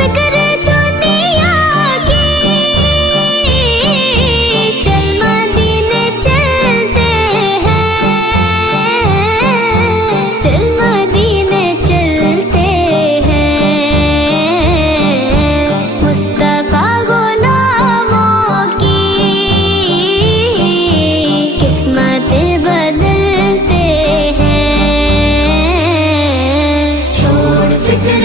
फिक्र दुनिया की, चल मदीने चलते हैं, चल मदीने चलते हैं। मुस्तफा गुलामों की किस्मतें बदलते हैं। छोड़ फिक्र